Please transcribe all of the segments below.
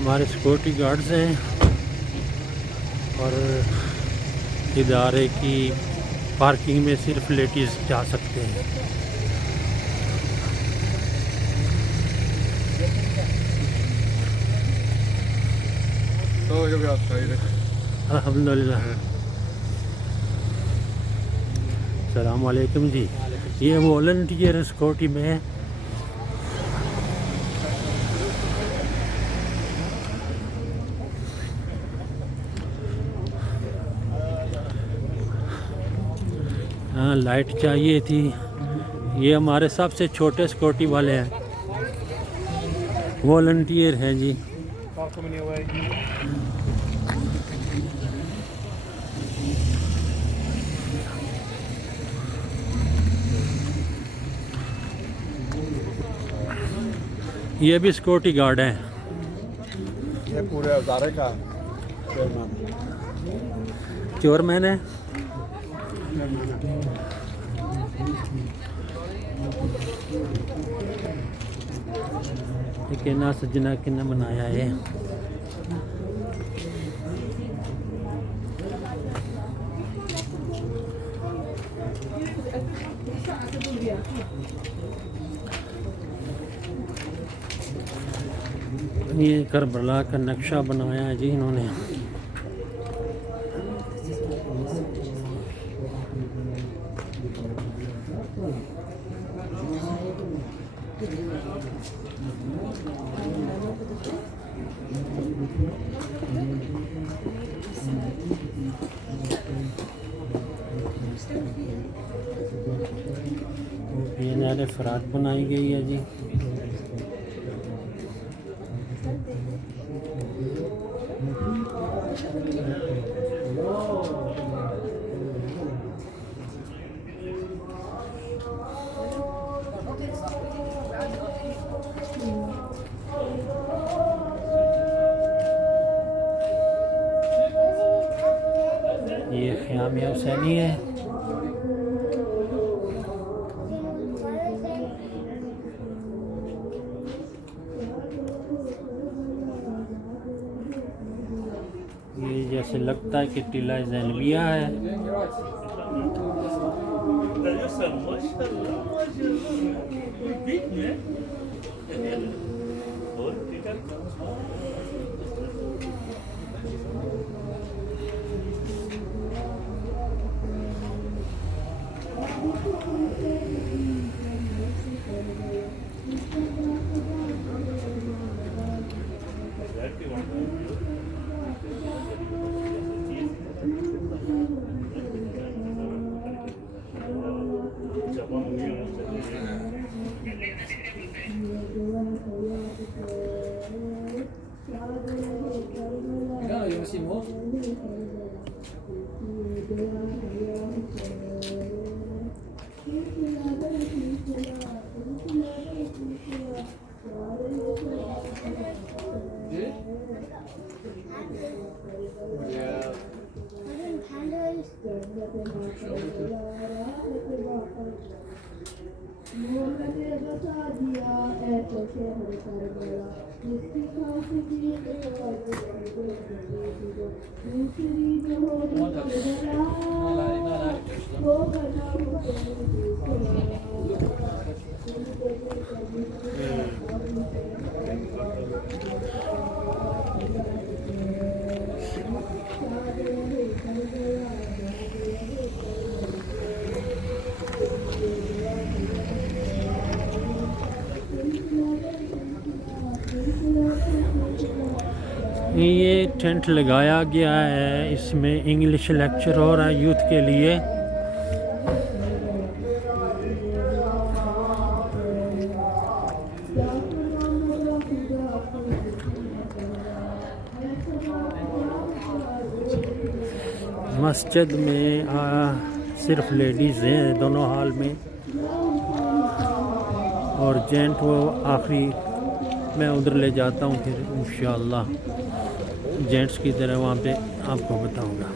हमारे security guards हैं और इदारे की पार्किंग में सिर्फ लेडीज़ जा सकते हैं। अल्हम्दुलिल्लाह। अस्सलाम वालेकुम जी। ये वॉलंटियर सिक्योरिटी में है। हाँ, लाइट चाहिए थी। ये हमारे सबसे छोटे सिक्योरिटी वाले हैं, वॉलंटियर हैं जी। ये भी सिक्योरिटी गार्ड है। ये पूरे अदारे का चोरमैन है। किन्ना सज्जना किन्ना बनाया है। ये करबला का नक्शा बनाया है जी इन्होंने। ये नारे फरात बनाई गई है जी। ये ख़याम हुसैनी है। ये जैसे लगता है कि टीला ज़ैनबिया है। ये टेंट लगाया गया है, इसमें इंग्लिश लेक्चर हो रहा है यूथ के लिए। मस्जिद में सिर्फ लेडीज़ हैं दोनों हाल में, और जेंट वो आखिरी मैं उधर ले जाता हूँ फिर इंशाअल्लाह जेंट्स की तरह वहाँ पे आपको बताऊँगा।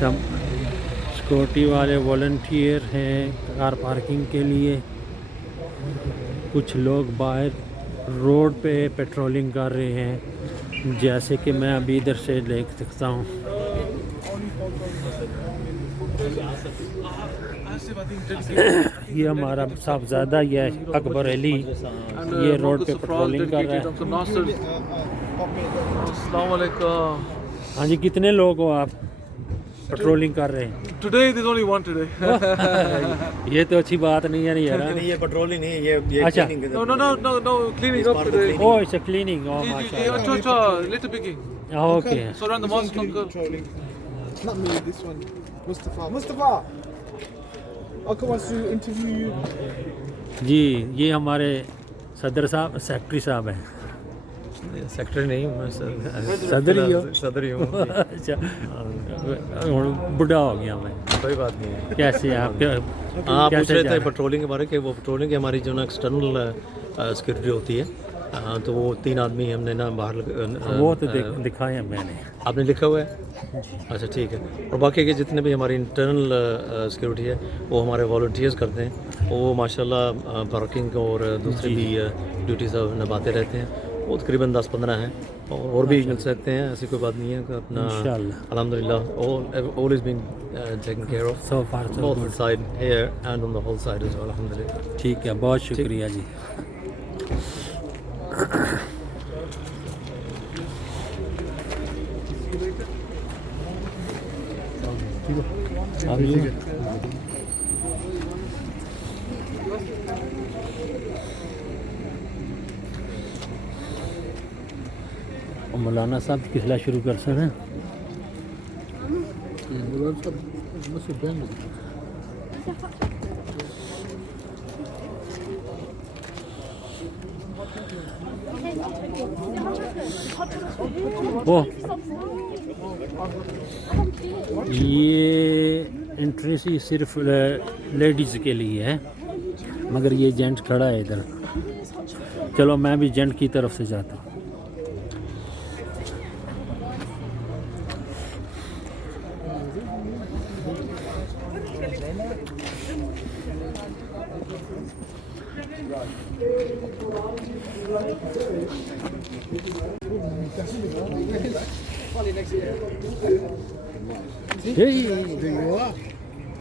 सब सिक्योरिटी वाले वॉलंटियर हैं कार पार्किंग के लिए। कुछ लोग बाहर रोड पे पेट्रोलिंग कर रहे हैं, जैसे कि मैं अभी इधर से देख सकता हूँ। ये हमारा साहबजादा ये अकबर अली ये रोड पे पेट्रोलिंग कर रहा है। हाँ जी, कितने लोग हो आप पेट्रोलिंग कर रहे हैं? Today there's only one today. ये तो अच्छी बात नहीं है यार। नहीं ये पेट्रोलिंग नहीं है, ये अच्छा। cleaning है। No, cleaning up today. Oh it's cleaning, oh माशाल्लाह। Acha, little picking. Okay. So around the mosque, uncle. It's not me, this one. Mustafa! I'll come on to interview you. जी, ये हमारे सदर साहब, सेक्रेटरी साहब हैं। Secretary नहीं हूँ मैं, सदर ही हो? सदर ही हूँ। अच्छा, बुढ़ा हो गया मैं। कोई बात नहीं है। कैसे आप आप पूछ रहे थे पेट्रोलिंग के बारे में कि वो पेट्रोलिंग की हमारी जो ना एक्सटर्नल सिक्योरिटी होती है, तो वो 3 आदमी हमने ना बाहर वो तो दिखाया मैंने। आपने लिखा हुआ है? अच्छा ठीक है। और बाकी के जितने भी हमारी इंटरनल सिक्योरिटी है वो हमारे वॉलंटियर्स करते हैं। वो माशाल्लाह पार्किंग और दूसरी भी ड्यूटी सब निभाते रहते हैं। वो तकरीबन 10-15 हैं और भी मिल सकते हैं, ऐसी कोई बात नहीं है। अपना अल्हम्दुलिल्लाह all is being taken care of so far so both good. inside here and on the whole side as well, alhamdulillah. ठीक है, बहुत शुक्रिया जी। मौलाना साहब किसला शुरू कर सकते हैं? ओह, ये एंट्री सिर्फ लेडीज़ के लिए है, मगर ये जेंट्स खड़ा है इधर। चलो मैं भी जेंट की तरफ से जाता हूँ। There you are.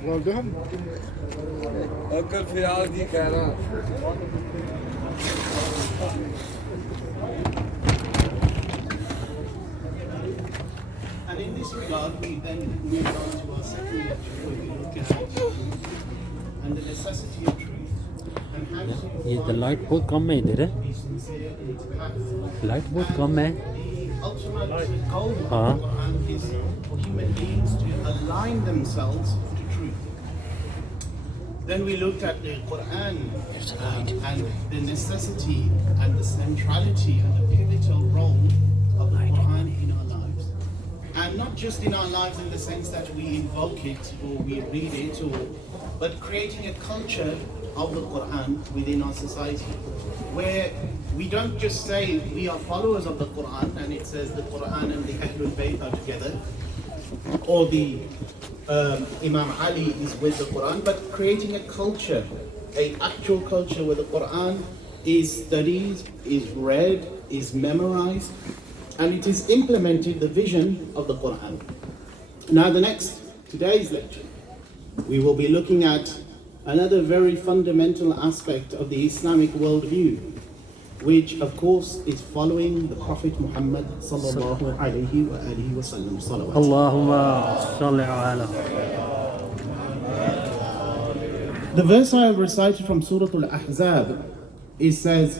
Well done. Uncle Fial ji keh raha. And in this regard, we then move on to our second lecture, where we look at and the necessity of truth and how to ये तो light बहुत कम है इधर है, be sincere in its path. Light बहुत कम है। The ultimate goal of हाँ। the Quran is for human beings to align themselves to truth. Then we looked at the Quran and the necessity and the centrality and the pivotal role of the Quran in our lives. And not just in our lives in the sense that we invoke it or we read it, but creating a culture of the Quran within our society, where we don't just say we are followers of the Quran and it says the Quran and the Ahlul Bayt are together, or the Imam Ali is with the Quran, but creating a culture, an actual culture where the Quran is studied, is read, is memorized, and it is implemented, the vision of the Quran. Now today's lecture, we will be looking at another very fundamental aspect of the Islamic worldview, which of course is following the Prophet Muhammad sallallahu alaihi wa alihi wasallam. Salawat. Allahumma salli ala. The verse I have recited from Surah Al-Ahzab, it says,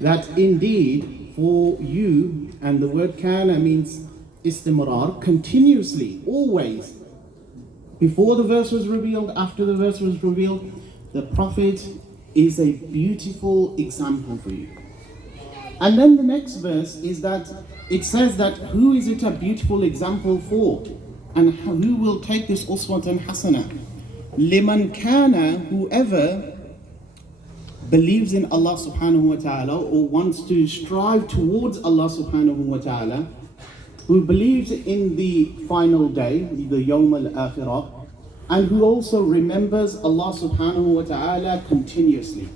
That indeed for you, and the word kana means istimrar, continuously, always. Before the verse was revealed, after the verse was revealed, the Prophet is a beautiful example for you. And then the next verse is that it says that who is it a beautiful example for? And who will take this uswatan hasana? Liman kana, whoever believes in Allah subhanahu wa ta'ala or wants to strive towards Allah subhanahu wa ta'ala, who believes in the final day, the Yawm al-Akhirah, and who also remembers Allah subhanahu wa ta'ala continuously.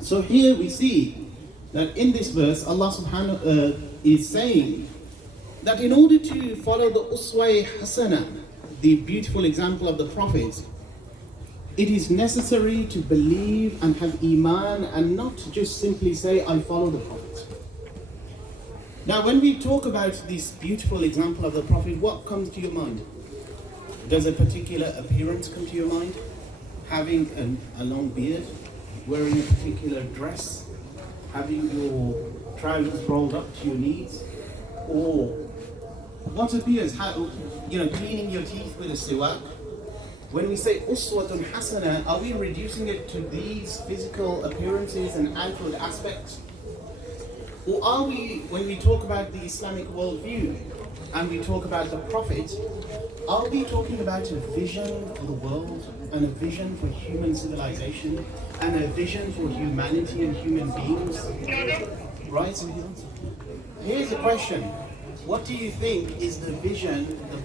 So here we see that in this verse, Allah subhanahu is saying that in order to follow the Uswa Hasana, the beautiful example of the prophets, it is necessary to believe and have Iman and not just simply say, I follow the Prophet. Now, when we talk about this beautiful example of the Prophet, what comes to your mind? Does a particular appearance come to your mind? Having a long beard, wearing a particular dress, having your trousers rolled up to your knees, or what appears? Cleaning your teeth with a siwak. When we say uswatun hasana, are we reducing it to these physical appearances and outward aspects? Or are we, when we talk about the Islamic worldview and we talk about the Prophet, are we talking about a vision for the world and a vision for human civilization and a vision for humanity and human beings? Right? Here's the question. What do you think is the vision the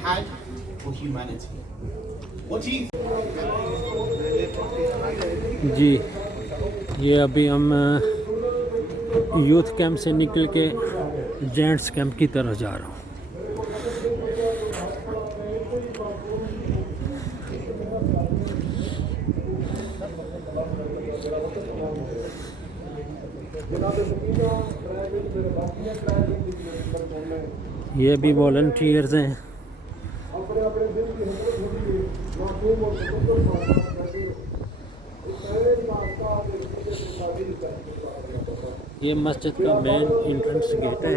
had for humanity? What do you जी, ये अभी हम youth camp से निकल के gents camp की तरफ जा रहा हूँ। ये भी वॉलंटियर्स हैं। ये मस्जिद का मेन एंट्रेंस गेट है।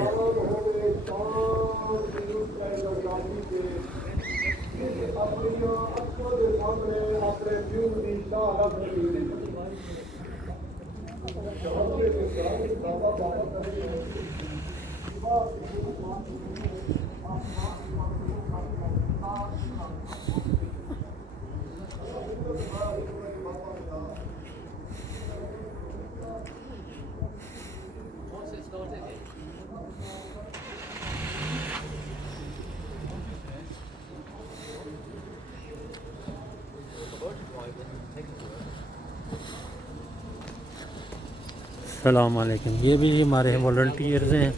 अस्सलाम वालेकुम। ये भी हमारे वॉलंटियर्स हैं।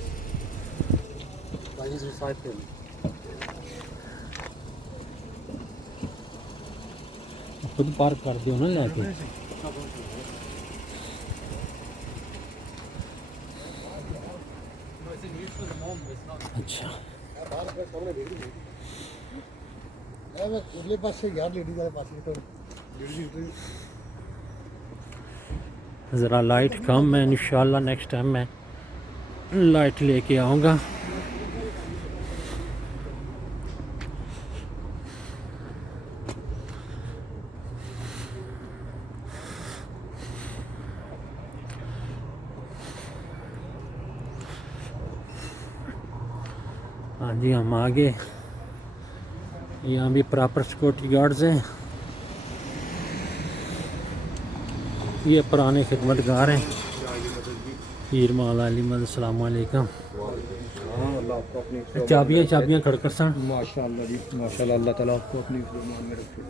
खुद पार्क कर दियो ना लेके। अच्छा, ज़रा लाइट कम है। इंशाल्लाह नेक्स्ट टाइम मैं लाइट लेके आऊँगा। हाँ जी, हम आगे यहाँ भी प्रॉपर सिक्योरिटी गार्ड्स हैं। ये पुराने खिदमतगार हैं। पीर मौला अली मद अस्सलाम वालेकुम। चाबियाँ खड़कर सन। माशाअल्लाह जी, माशाअल्लाह। अल्लाह ताला आपको अपनी फरमान में रखे।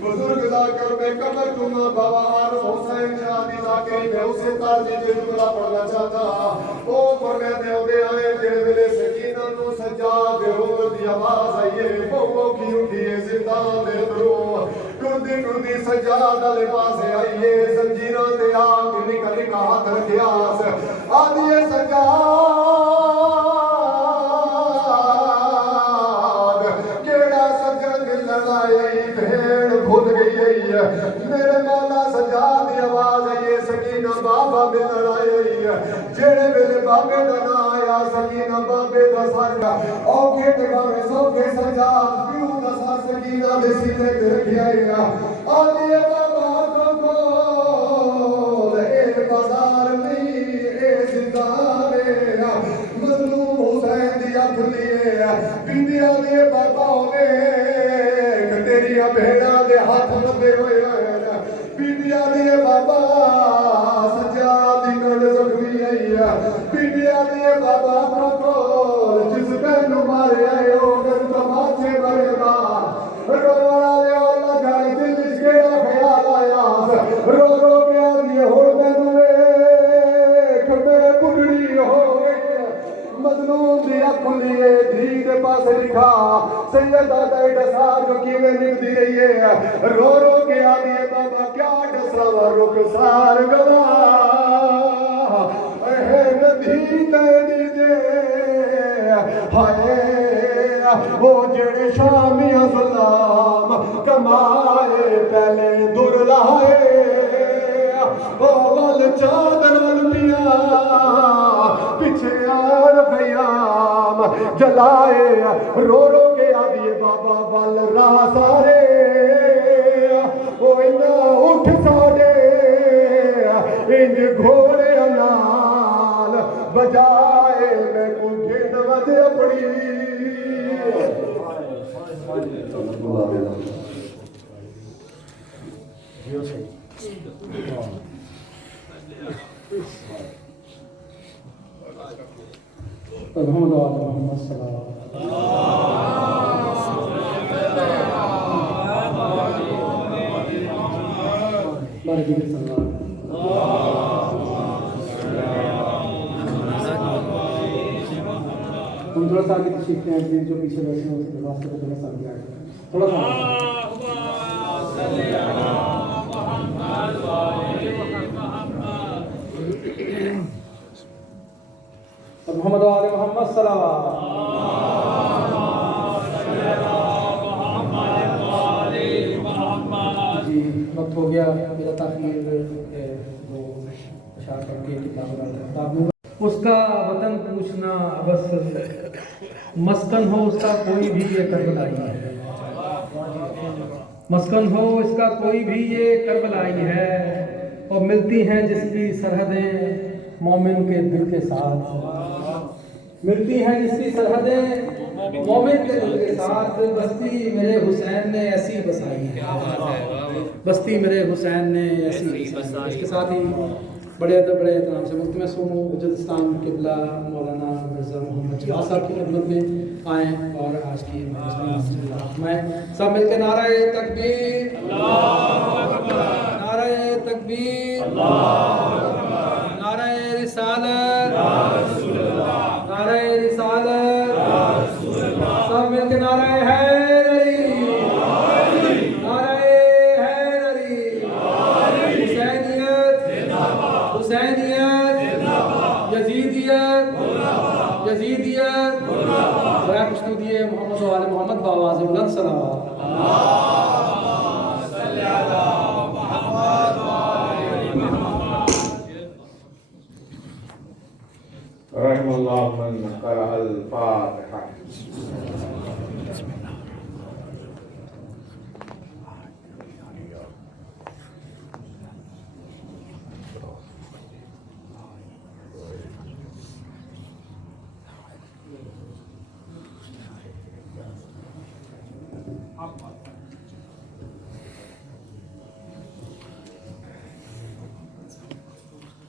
बुजुर्ग जाकर मैं कमर दूंगा बाबा और हुसैन शादी जाके मैं उसे ताजी दे दूंगा पढ़ना चाहता ओ फरमाया दे ओदे आए जेड़े वेले सकीना नु सजा दे हो दी आवाज आईए वो की उठी जिंदा दे दरो टुरदी टुरदी सजा दा लिबास आईए जंजीरां ते आग निकल का हाथ रखिया आदि सजा मेरे मौला सजाद की आवाज आई सकीना बाबा मिलन आई जेड़े वेले बाबे का ना आया सकीना बाबे का सारा औखे ते बाबे सौखे सजाद क्यों दसा सकीना दे सीने ते रखिया आदि बाबा को एक पास हाथ लगे हुए हैं बीबिया दिए बाबा सजा दी गल जख्मी आई है बीबिया दिए बाबा प्रकोल जिस बहन मारे आए हो गन तमाचे मरेगा रोना ले वाला जाने दिल इसके ख्याल आया रो रो के दिए हो मैनू खबे बुढ़ड़ी हो गई मजनून दिया खुलिए धी दे पास लिखा सैयदा दा सार जो किवें निभदी रही है रो रो के आदिए बाबा क्या डसवा रुख सार गवा ए नदी तेरी दे हाय ओ जेड़े शामिया सलाम कमाए पहले दुर लाए ओ वल चादर वल पिया पीछे यार भयाम जलाए रो रो के आदिए बाबा वल राह सारे ओ इना उठ सारे इंज घोड़े नाल बजाए मैं कुठे नवज अपनी हम थोड़ा सा आगे सीखते हैं जो पीछे बैठे हैं उसके रास्ते पर थोड़ा सा आगे आए थोड़ा सा मोहम्मद वाले मोहम्मद जी वक्त हो गया मेरा ताखीर वो अशार करके किताब उसका वतन पूछना बस मस्कन हो उसका कोई भी ये करबलाई है मस्कन हो इसका कोई भी ये करबलाई है और मिलती हैं जिसकी सरहदें मोमिन के दिल के साथ मिलती हैं जिसकी सरहदें मोमिन के दिल के साथ बस्ती मेरे हुसैन ने ऐसी बसाई है बस्ती मेरे हुसैन ने ऐसी बसाई इसके साथ ही बड़े एहतराम से मुफ्ती मासूम बलूचिस्तान किबला मौलाना मिर्ज़ा मोहम्मद जवाद साहब की खिदमत में आए और आज की मैं सब मिलकर नारे तकबीर नारे तकबीर नारे रिसालत नारे रिसालत सब मिलकर नारे हैदरी नारे हैदरी हुसैनियत यजीदियत यजीदियत ज़रा कुछ तो दिए मोहम्मद वाले मोहम्मद बावाज़ बुलंद सलावत रहमल्लाहु मन क़रअल फ़ातिहा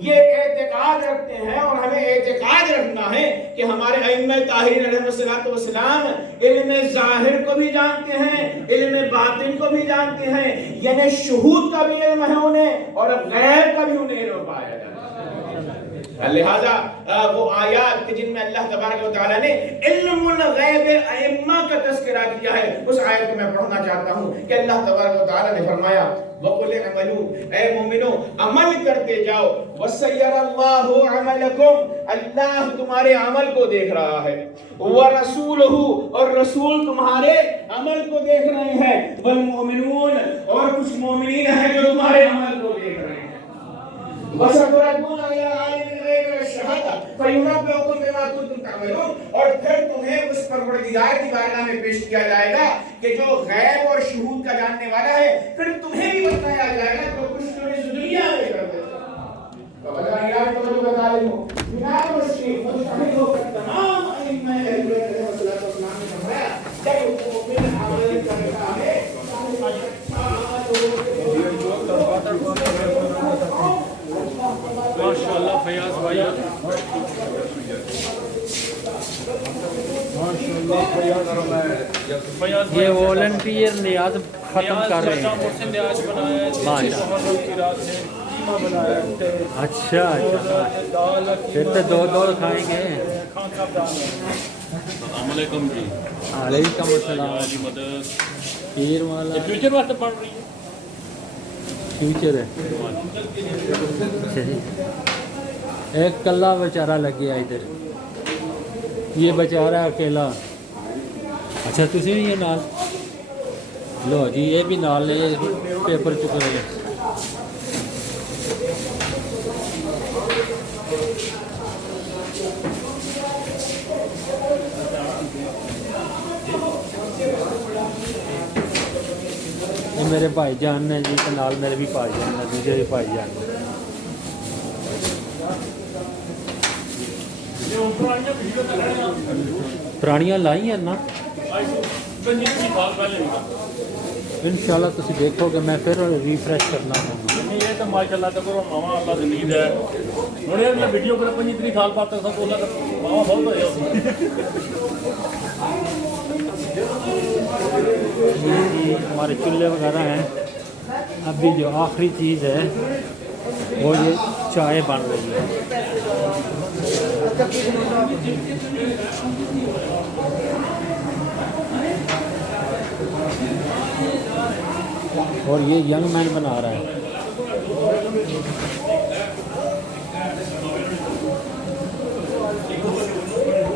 ये एतकाद रखते हैं और हमें एतकाद रखना है कि हमारे अइम्मा ताहिरीन अलैहिस्सलाम इल्म ज़ाहिर को भी जानते हैं, इल्म बातिन को भी जानते हैं, यानी शुहूद का भी इल्म है उन्हें और गैब का भी उन्हें इल्म पाया जाता है। लिहाजा वो आयात कि जिनमें अल्लाह तबारक व तआला ने इल्मुल गैब अइम्मा का तज़किरा किया है, उस आयत को मैं पढ़ना चाहता हूँ कि अल्लाह तबारक व तआला ने फरमाया वक़ुल अमलू, ए मोमिनो अमल करते जाओ, वसय्यरल्लाहु अमलकुम, अल्लाह तुम्हारे अमल को देख रहा है, व रसूलहु, और रसूल तुम्हारे अमल को देख रहे हैं, वल मोमिनून, और कुछ मोमिनीन हैं जो तुम्हारे अमल को देख रहे हैं, वसतुरद्दूना इला आलिमिल गैबि वश्शहादा फयुनब्बिउकुम बिमा कुंतुम तअमलून, और फिर तुम्हें उस परवरदिगार की बारगाह में पेश किया जाएगा कि जो गैब और शुहूद का जानने वाला है, फिर तुम्हें भी बताया जाएगा जो कुछ तुम इस दुनिया में करते थे। तो अल्लाह यार तो जो बता रही हूं बिना मुश्किल मुस्तहिल होकर तमाम अइम्मा अलैहिस्सलाम ने फरमाया जब मुमिन अमल करता है माशाअल्लाह फयाज भाई, ये वॉलंटियर नियाज खत्म कर रहे हैं। अच्छा अच्छा, फिर तो दो खाएंगे। अस्सलामुअलैकुम जी। वालेकुम अस्सलाम। पीर वाला फ्यूचर वास्ते पढ़ रही है, फ्यूचर है। एक कल्ला बेचारा लग गया इधर, ये बेचारा अकेला। अच्छा तुसी भी ये नाल लो जी, ये भी नाल ले पेपर चुक रहे हैं। ये मेरे भाईजान ने जी के नाल मेरे भी भाईजान ने, दूसरे भी भाईजान ने। पुरानियां लाई हैं ना, इंशाल्लाह तुसी देखोगे, मैं फिर रिफ्रेश करना चाहूँगा। ये तो माशाल्लाह तको मामा अल्लाह की नींद है। हुणे ये वीडियो पर 25 साल बाद तक सब बोला मामा बहुत होया। ये हमारे चूल्हे वगैरह हैं। अभी जो आखिरी चीज़ है वो ये चाय बन रही है। और ये यंग मैन बना रहा है।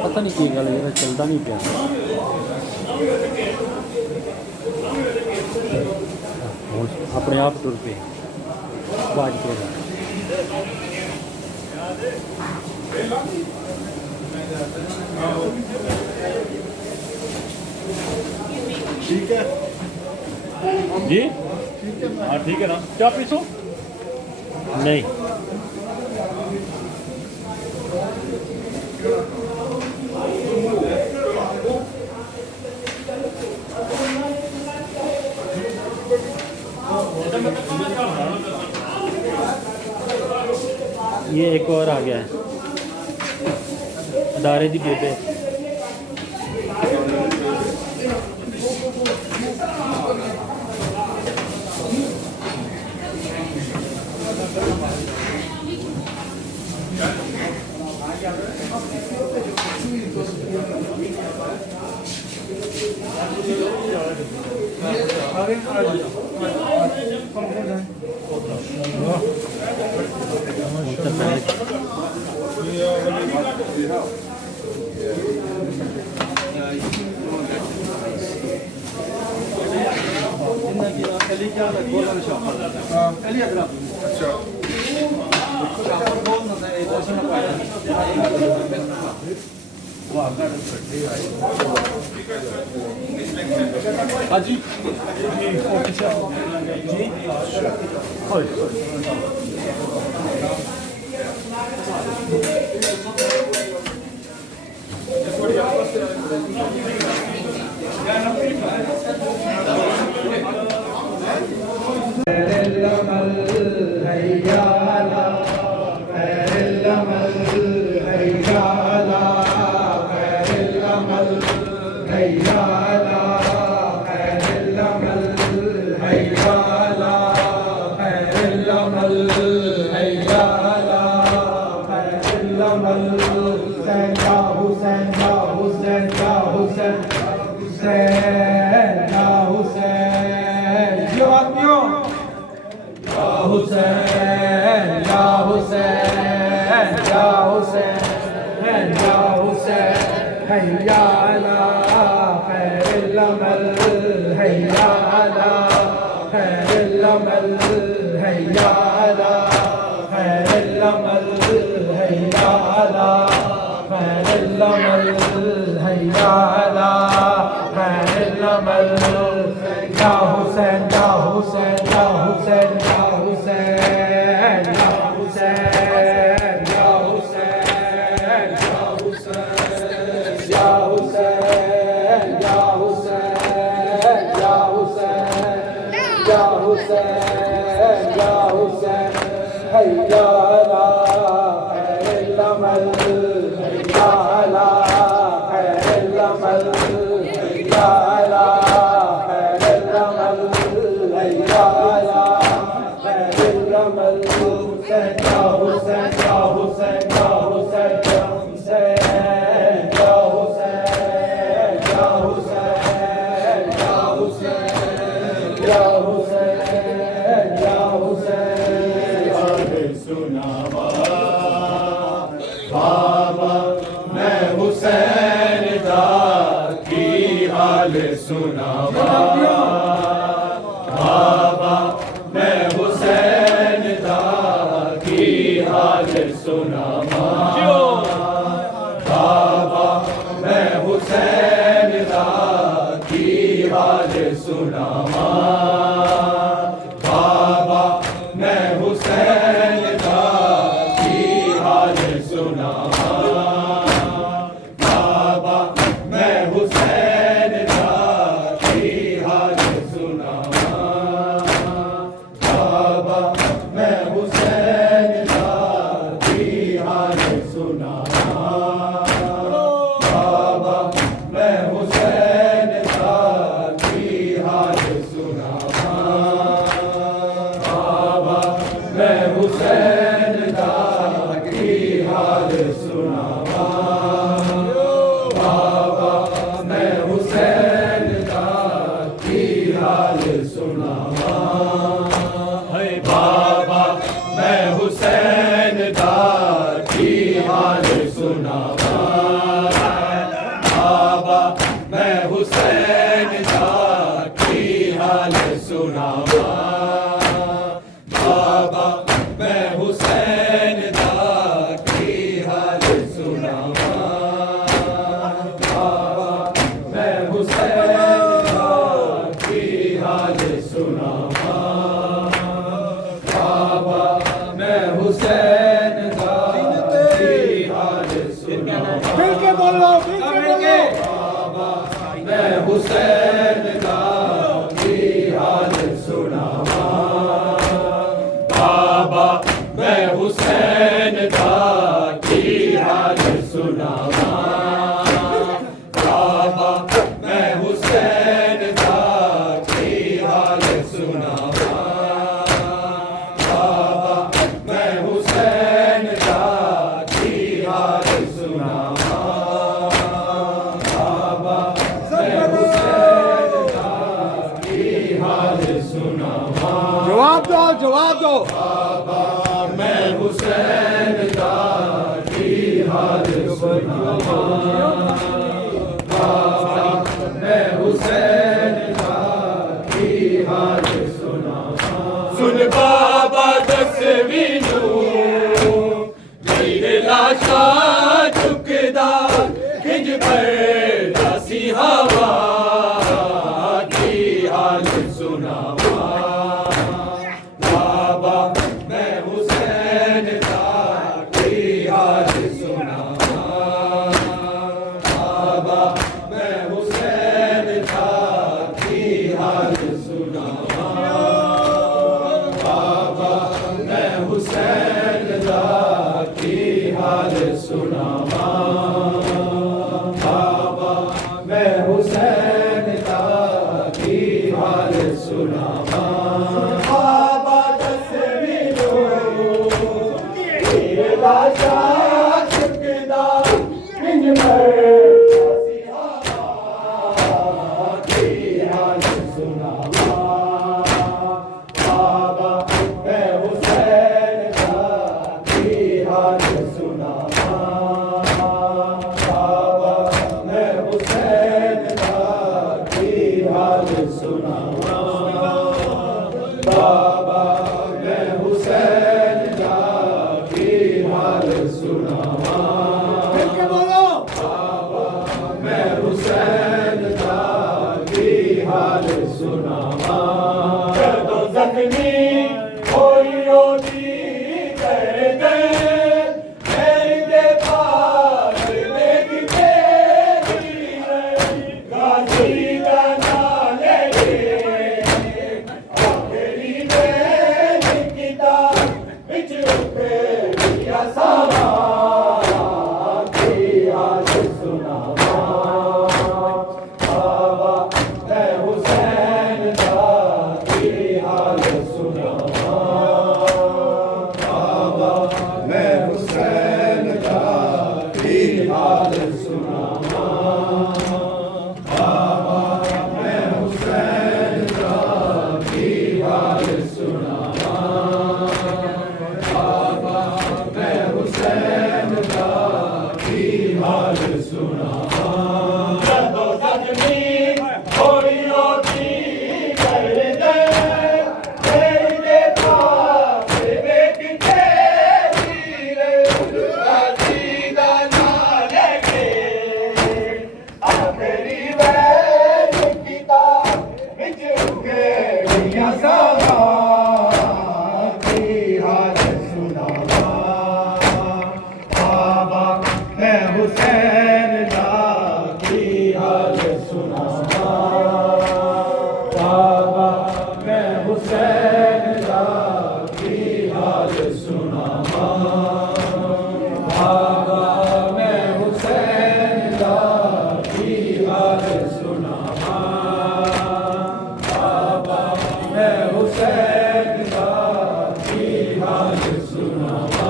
पता नहीं की गल है, चलता नहीं पिया। अपने आप तुर पे बाज के ठीक है जी, हाँ ठीक है ना। क्या पीसो नहीं, ये एक और आ गया है, दारे दी बेबे। हाजी हैया हैया अला खैरिल अमल, हैया अला खैरिल अमल, हैया अला खैरिल अमल। हुसैन या हुसैन या हुसैन या हुसैन, हुसैन या हुसैन, यो आदमियों, या हुसैन या हुसैन या हुसैन या हुसैन, हैया अला खैरिल अमल, हैया अला खैरिल अमल, हैया अला खैरिल अमल, हैया अला खैरिल अमल, हैया अला खैरिल अमल। या हुसैन या हुसैन या हुसैन या हुसैन या हुसैन या हुसैन या हुसैन या हुसैन या हुसैन या हुसैन या हुसैन या हुसैन, हैया अला खैरिल अमल, हैया अला खैरिल अमल, हैया अला खैरिल अमल, हैया अला खैरिल अमल। हुसैन या हुसैन या हुसैन या हुसैन या हुसैन या हुसैन या हुसैन या हुसैन या हुसैन या हुसैन। सुनावा बाबा मैं हुसैन दा की हाल सुनावा, बाबा मैं हुसैन दा की हाल सुनावा, बाबा मैं हुसैन दा की हाल सुनावा, बाबा मैं हुसैन दा की हाल सुनावा, बाबा मैं हुसैन दा की हाल सुनावा, बाबा मैं हुसैन दा की हाल सुनावा, बाबा मैं हुसैन दा की हाल सुनावा, बाबा मैं हुसैन दा की हाल सुनावा, बाबा मैं हुसैन दा की हाल सुनावा, है बाबा मैं हुसैन दा की हाल सुनावा, बाबा मैं हुसैन दा की हाल सुनावा, बाबा मैं हुसैन दा की हाल सुनावा, बाबा मैं हुसैन दा की हाल सुनावा, बाबा मैं हुसैन दा की हाल सुनावा। मिलके बोलो, मिलके बोलो। बाबा मैं हुसैन दा की हाल सुनावा, बाबा मैं हुसैन दा की हाल सुनावा, बाबा मैं हुसैन दा की हाल सुनावा, बाबा मैं हुसैन दा की हाल सुनावा, बाबा मैं हुसैन दा की हाल सुनावा। जवाब दो, जवाब दो। बाबा मैं हुसैन दा की हाल सुनावा, बाबा मैं हुसैन दा की हाल सुनावा। सुन बाबा दसवीं नूं मेरे लाशा चुकदा खिंज पर दासी हवा की हाल सुनावा, बाबा मैं हुसैन दा की हाल सुनावा, बाबा मैं हुसैन दा की हाल सुनावा, बाबा मैं हुसैन दा की हाल सुनावा, बाबा मैं हुसैन दा की हाल सुनावा बाबा दसवीं लाशा चुकदा इंज मर की हाल सुनावा बाबा मैं हुसैन दा की हाल सुनावा बाबा मैं हुसैन दा की हाल सुनावा बाबा मैं हुसैन दा की हाल सुनावा बाबा मैं हुसैन दा की हाल सुनावा जदों जख्मी होई ओदी दर्द मेरे पास देखते गाजी का नाम लेके आखिरी में निकिता बिच पे या सामा की हाल सुनावा बाबा मैं हुसैन दा की हाल सुनावा बाबा मैं हुसैन दा की हाल सुनावा बाबा मैं हुसैन दा की हाल सुनावा बाबा मैं हुसैन दा की हाल सुनावा जदों जख्मी होई ओदी दर्द मेरे पास देखते गाजी दा नाम लेके आखिरी में निकिता बिच के या सामा की हाल सुनावा बाबा मैं हुसैन दा की हाल सुनावा बाबा मैं हुसैन दा की हाल सुनावा बाबा मैं हुसैन दा की हाल सुनावा बाबा मैं हुसैन दा की हाल सुनावा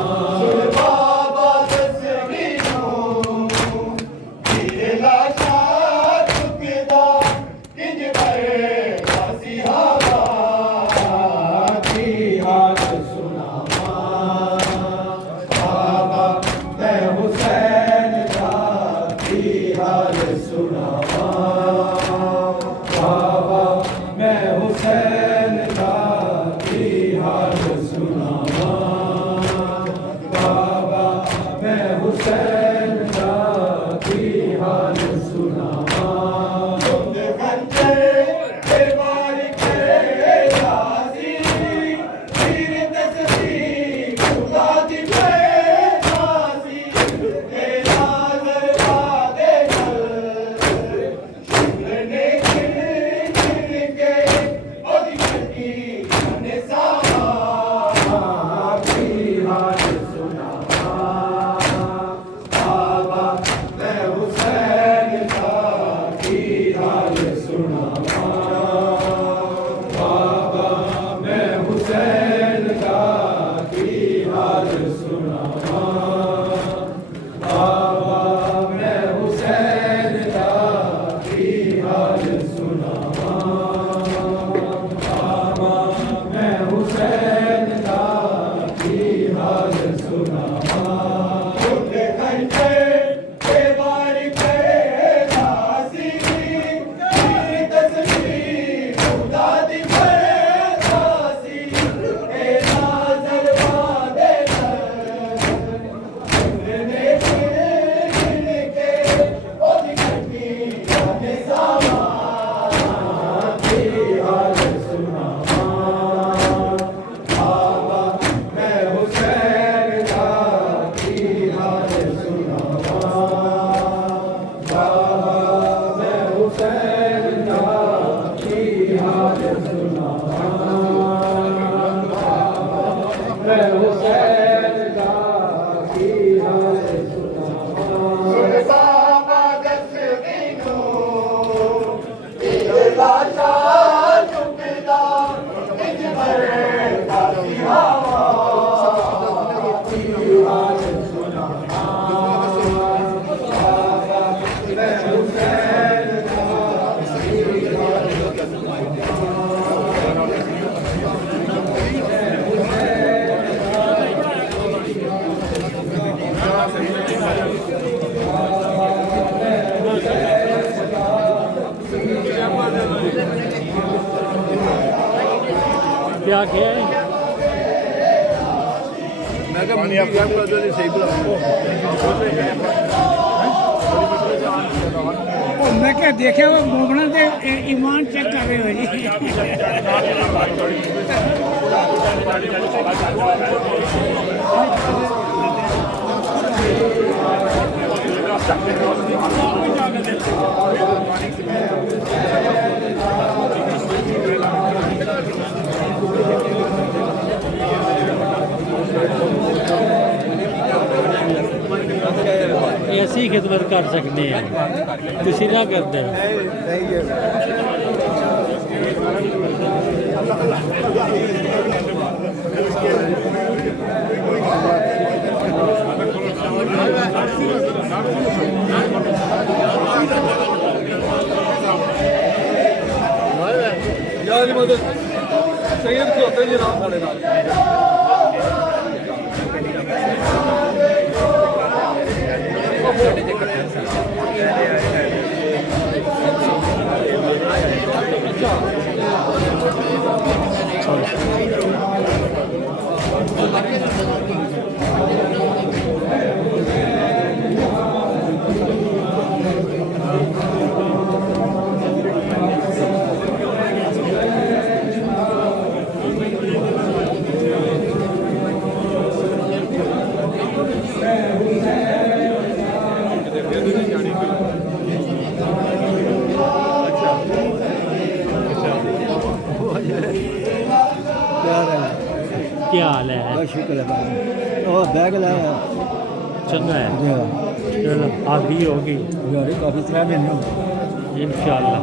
बाबा दसवीं लाशा चुकदा इंज मरे फांसी हवा की हाल सुनावा बाबा मैं हुसैन दा की हाल सुनावा बाबा मैं हुसैन दा की हाल सुनावा बाबा मैं हुसैन दा की हाल सुनावा घंटे के बारी के राजी तीर तस्वीर खुदा दी बेनाजी तेरा दरबारे ने के ओदी की ने सामा की हाल सुनावा बाबा मैं हुसैन दा की हाल सुनावा बाबा मैं हुसैन दा की हाल सुनावा बाबा मैं हुसैन दा की हाल सुनावा बाबा मैं हुसैन दा की हाल सुनावा घंटे के बारी के राजी तीर तस्वीर खुदा दी बेनाजी तेरा दरबारे ने के ओदी की ने सामा की हाल सुनावा बाबा मैं हुसैन दा की हाल सुनावा बाबा मैं हुसैन दा की हाल सुनावा मैं हुसैन दा की हाल सुनावा बाबा दसवीं क्या किया है? मैं क्या मनी आप सही बुला मैं क्या देखा वो मोमना दे ईमान चेक कर रहे हो जी ऐसी खिदमत कर सकते हैं, किसी ना करते हैं। यार मदद सैयद खलोते जी नाम साढ़े नाल क्या हाल है? शुक्र है और बैग लाया चंगा है, चलो आप भी होगी काफ़ी तरह महीने इंशाल्लाह।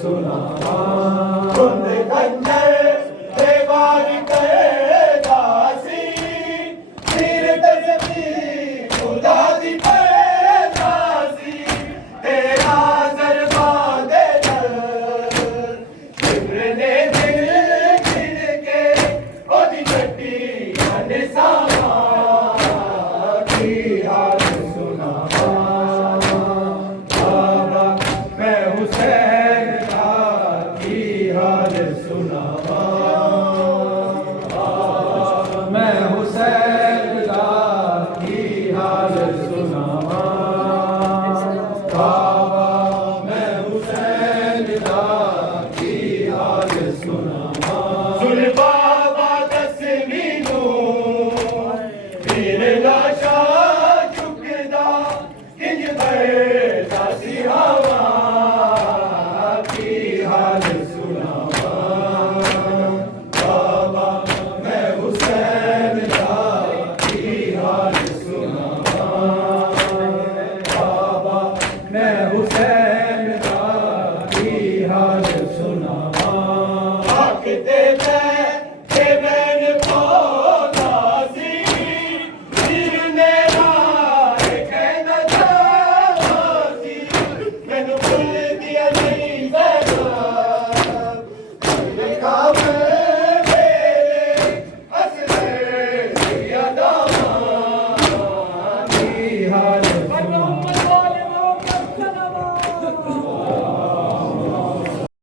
सुना